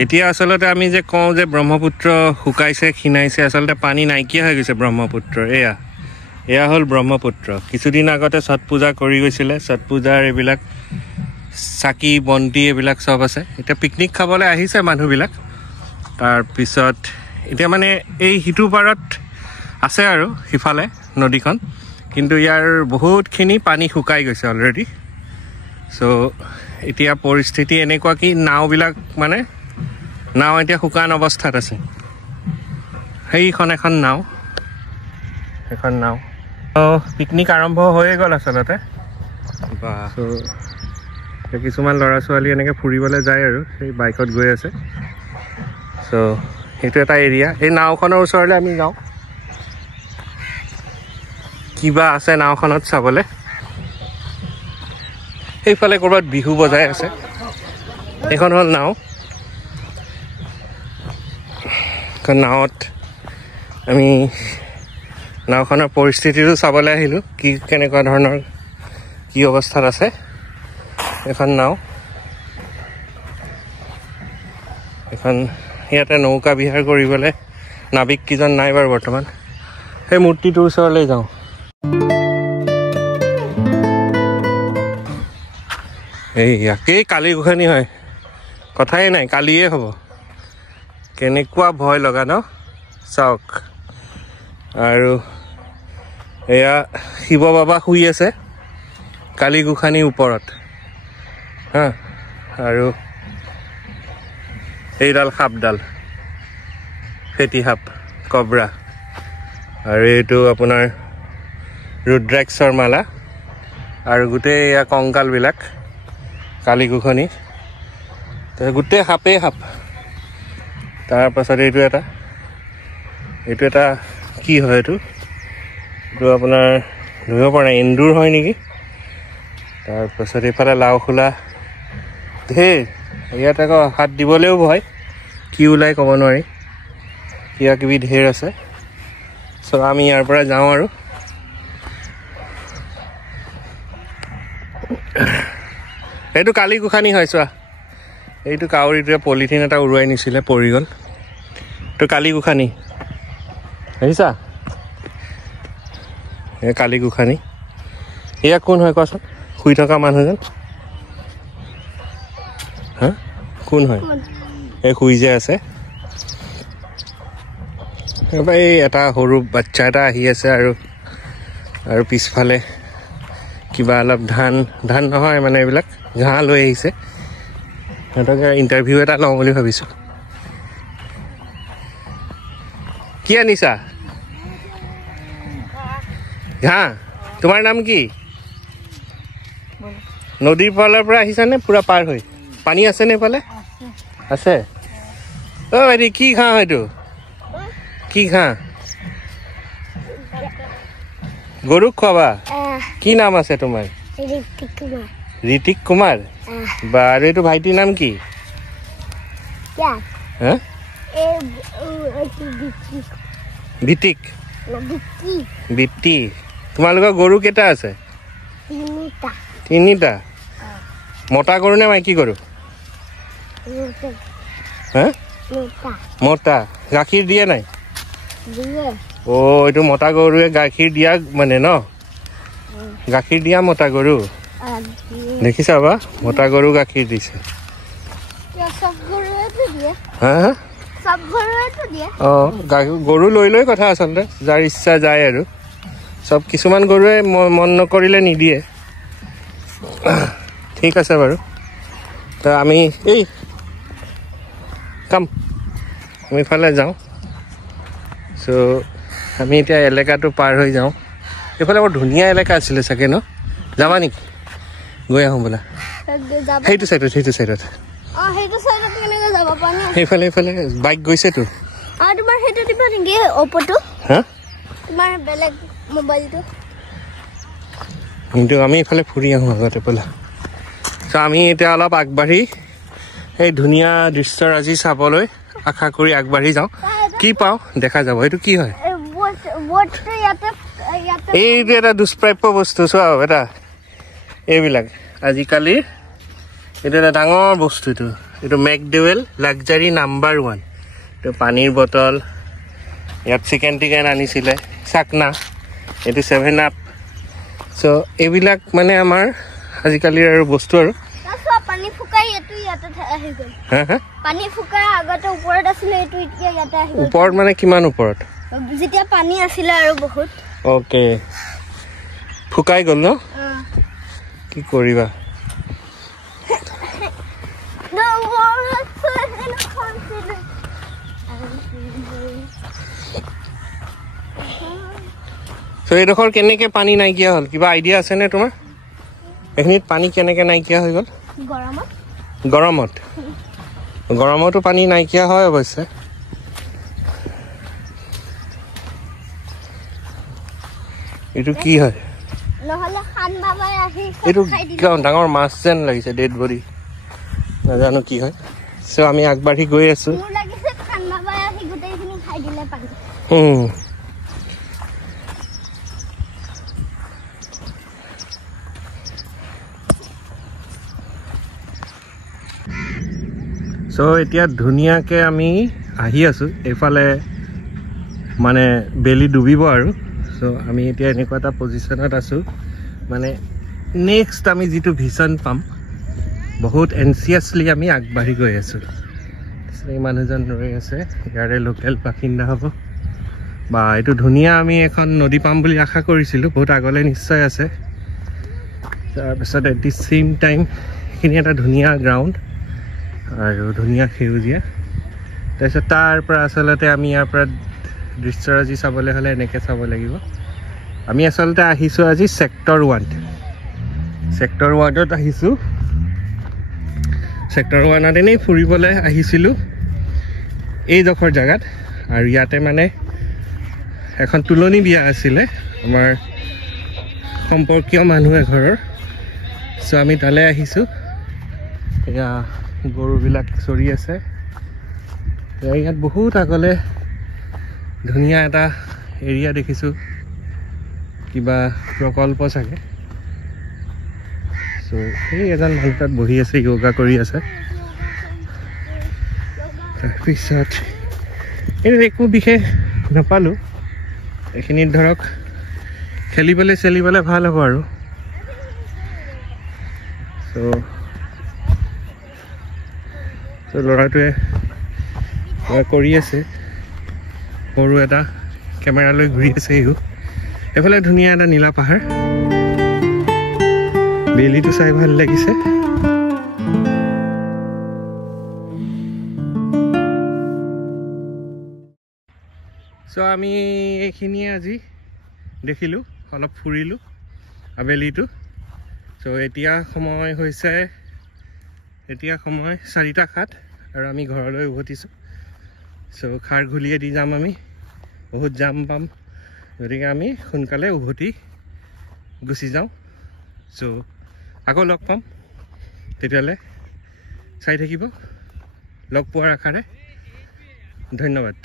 এতিয়া আসলতে আমি যে কওঁ যে ব্ৰহ্মপুত্ৰ শুকাইছে খিনাইছে আসলতে পানী নাইকিয়া হৈ গৈছে ব্ৰহ্মপুত্ৰৰ এয়া হ'ল ব্ৰহ্মপুত্ৰ কিছুদিন আগতে ছট পূজা কৰি গৈছিলে ছট পূজাৰ এইবিলাক চাকি বন্তি এইবিলাক সব আছে এতিয়া পিকনিক খাবলৈ আহিছে মানুহবিলাক তাৰপিছত এতিয়া মানে এই হিটু পাৰত আছে আৰু হিফালে নদীখন কিন্তু ইয়াৰ বহুতখিনি পানী শুকাই গৈছে অলৰেডি সো এতিয়া পৰিস্থিতি এনেকুৱা কি নাওবিলাক মানে নাও এতিয়া শুকান অৱস্থাত আছে সেইখন এখন নাও পিকনিক আৰম্ভ হৈয়ে গ'ল আচলতে কিছুমান ল'ৰা ছোৱালী এনেকৈ ফুৰিবলৈ যায় আৰু সেই বাইকত গৈ আছে চ' সেইটো এটা এৰিয়া এই নাওখনৰ ওচৰলৈ আমি যাওঁ কিবা আছে নাওখনত চাবলৈ সেইফালে ক'ৰবাত বিহু বজাই আছে এইখন হ'ল নাও নাৱত আমি নাওখনৰ পৰিস্থিতিটো চাবলৈ আহিলোঁ কি কেনেকুৱা ধৰণৰ কি অৱস্থাত আছে এখন নাও এখন ইয়াতে নৌকা বিহাৰ কৰিবলৈ নাবিক কিজন নাই বাৰু বৰ্তমান সেই মূৰ্তিটোৰ ওচৰলৈ যাওঁ এই ইয়াকেই কালি গোসানী হয় কথাই নাই কালিয়ে হ'ব কেনেকুৱা ভয় লগা ন চাওক আৰু এয়া শিৱ বাবা শুই আছে কালি গোসানীৰ ওপৰত হা আৰু এইডাল সাপডাল ফেটি সাপ কব্ৰা আৰু এইটো আপোনাৰ ৰুদ্ৰাক্ষৰ মালা আৰু গোটেই এয়া কংকালবিলাক কালি গোসানী গোটেই সাপেই সাপ তাৰপাছত এইটো এটা কি হয় এইটো আপোনাৰ ধৰিব পৰা নাই এন্দুৰ হয় নেকি তাৰপাছত এইফালে লাও খোলা ধেৰ ইয়াত আকৌ হাত দিবলৈও ভয় কি ওলাই ক'ব নোৱাৰি কিবা কিবি ধেৰ আছে চ' আমি ইয়াৰ পৰা যাওঁ আৰু এইটো কালি গোসানী হয় চোৱা এইটো কাউৰীটোৱে পলিথিন এটা উৰুৱাই নিছিলে পৰি গ'ল এইটো কালি গোসানী দেখিছা এই কালি গোসানী এয়া কোন হয় কোৱাচোন শুই থকা মানুহজন হা কোন হয় এই শুই যে আছে এই এটা সৰু বাচ্চা এটা আহি আছে আৰু পিছফালে কিবা অলপ ধান নহয় মানে এইবিলাক ঘাঁহ লৈ আহিছে সিহঁতক ইণ্টাৰভিউ এটা লওঁ বুলি ভাবিছোঁ কি আনিছা ঘাঁহ তোমাৰ নাম কি নদীৰ ফালৰ পৰা আহিছানে পুৰা পাৰ হৈ পানী আছেনে এইফালে আছে অ' হেৰি কি ঘাঁহ হয়তো কি ঘাঁহ গৰুক খোৱাবা কি নাম আছে তোমাৰ ঋতিক কুমাৰ বা আৰু এইটো ভাইটিৰ নাম কি হা বিতিক বিতি তোমালোকৰ গৰু কেইটা আছে তিনিটা মতা গৰু নে মাইকী গৰু হা মতা গাখীৰ দিয়ে নাই অ' এইটো মতা গৰুৱে গাখীৰ দিয়া মানে ন গাখীৰ দিয়া মতা গৰু দেখিছা বা মতা গৰু গাখীৰ দিছে হা অঁ গৰু লৈ কথা আচলতে যাৰ ইচ্ছা যায় আৰু চব কিছুমান গৰুৱে মন নকৰিলে নিদিয়ে ঠিক আছে বাৰু তো আমি আমি ইফালে যাওঁ চ' আমি এতিয়া এলেকাটো পাৰ হৈ যাওঁ এইফালে বৰ ধুনীয়া এলেকা আছিলে চাগে ন যাবা নেকি গৈ আহোঁ বোলা সেইটো চাইডত সেইফালে বাইক গৈছেতো কিন্তু আমি এইফালে ফুৰি আহোঁ আগতে বোলা চ' আমি এতিয়া অলপ আগবাঢ়ি সেই ধুনীয়া দৃশ্যৰাজি চাবলৈ আশা কৰি আগবাঢ়ি যাওঁ কি পাওঁ দেখা যাব এইটো কি হয় এইটো এটা দুষ্প্ৰাপ্য বস্তু চোৱা এটা এইবিলাক আজিকালি এইটো এটা ডাঙৰ বস্তু এইটো এইটো মেকডুৱেল লাক্সাৰী নাম্বাৰ 1 তো পানীৰ বটল ইয়াত চিকেন টিকেন আনিছিলে চাকনা এইটো 7 আপ সো এইবিলাক মানে আমাৰ আজিকালিৰ আৰু বস্তু আৰু পানী ফুকাই এটো ইয়াতে আহি গল পানী ফুকাই আগতে ওপৰত আছিল এটো এতিয়া ইয়াতে আহি গল ওপৰত মানে কিমান ওপৰত যেতিয়া পানী আছিল আৰু বহুত ওকে ফুকাই গল ন কি কৰিবা So এইডোখৰ কেনেকে পানী নাইকিয়া হল কিবা আইডিয়া আছে নে তোমাৰ এখিনিত পানী কেনেকে নাইকিয়া হৈ গল গৰমতো পানী নাইকিয়া হয় অৱশ্যে এইটো কি হয় নহলে খান বাবাই আহি এইটো কিয় ডাঙৰ মাছ যেন লাগিছে ডেড বডি নাজানো কি হয় সো আমি আগবাঢ়ি গৈ আছো মোৰ লাগিছে খান বাবাই আহি গোটেইখিনি খাই দিলে পানী সো এতিয়া ধুনীয়াকে আমি আহি আছো এফালে মানে বেলি ডুবিব আৰু সো আমি এতিয়া এনেকুৱা এটা পজিশনত আছো মানে নেক্সট আমি যেটো ভিজন পাম বহুত এনসিয়াসলি আমি আগবাঢ়ি গৈ আছো সেই মানুহজন ৰৈ আছে ইয়াৰে লোকেল বাসিন্দা হ'ব বা এইটো ধুনীয়া আমি এখন নদী পাম বুলি আশা কৰিছিলো বহুত আগলৈ নিশ্চয় আছে তাৰপিছত এট দি সেম টাইম খিনি এটা ধুনীয়া গ্ৰাউণ্ড আৰু ধুনীয়া সেউজীয়া তাৰপিছত তাৰ পৰা আচলতে আমি ইয়াৰ পৰা দৃশ্যৰাজি চাবলৈ হ'লে এনেকৈ চাব লাগিব আমি আচলতে আহিছোঁ আজি সেক্টৰ 1ত আহিছোঁ সেক্টৰ 1ত এনেই ফুৰিবলৈ আহিছিলোঁ এইডোখৰ জেগাত আৰু ইয়াতে মানে এখন তুলনি বিয়া আছিলে আমাৰ সম্পৰ্কীয় মানুহ এঘৰৰ সো আমি তালৈ আহিছোঁ এয়া গৰুবিলাক চৰি আছে ইয়াত বহুত আগলৈ ধুনীয়া এটা এৰিয়া দেখিছোঁ কিবা প্ৰকল্প চাগে সো এই এজন মানুহ তাত বহি আছে যোগা কৰি আছে তাৰপিছত এই একো বিশেষ নাপালোঁ এইখিনিত ধৰক খেলিবলৈ ভাল হ'ব আৰু সো ল'ৰাটোৱে কৰি আছে সৰু এটা কেমেৰালৈ ঘূৰি আছে এফালে ধুনীয়া এটা নীলা পাহাৰ বেলিটো চাই ভাল লাগিছে সো আমি এইখিনিয়ে আজি দেখিলোঁ অলপ ফুৰিলোঁ আবেলিটো সো এতিয়া সময় 4:07 আৰু আমি ঘৰলৈ উভতিছোঁ সো খাৰ ঘুলিয়ে দি যাম আমি বহুত জাম পাম গতিকে আমি সোনকালে উভতি গুচি যাওঁ সো আকৌ লগ পাম তেতিয়ালে চাই থাকিব লগ পোৱাৰ আশাৰে ধন্যবাদ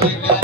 Thank you.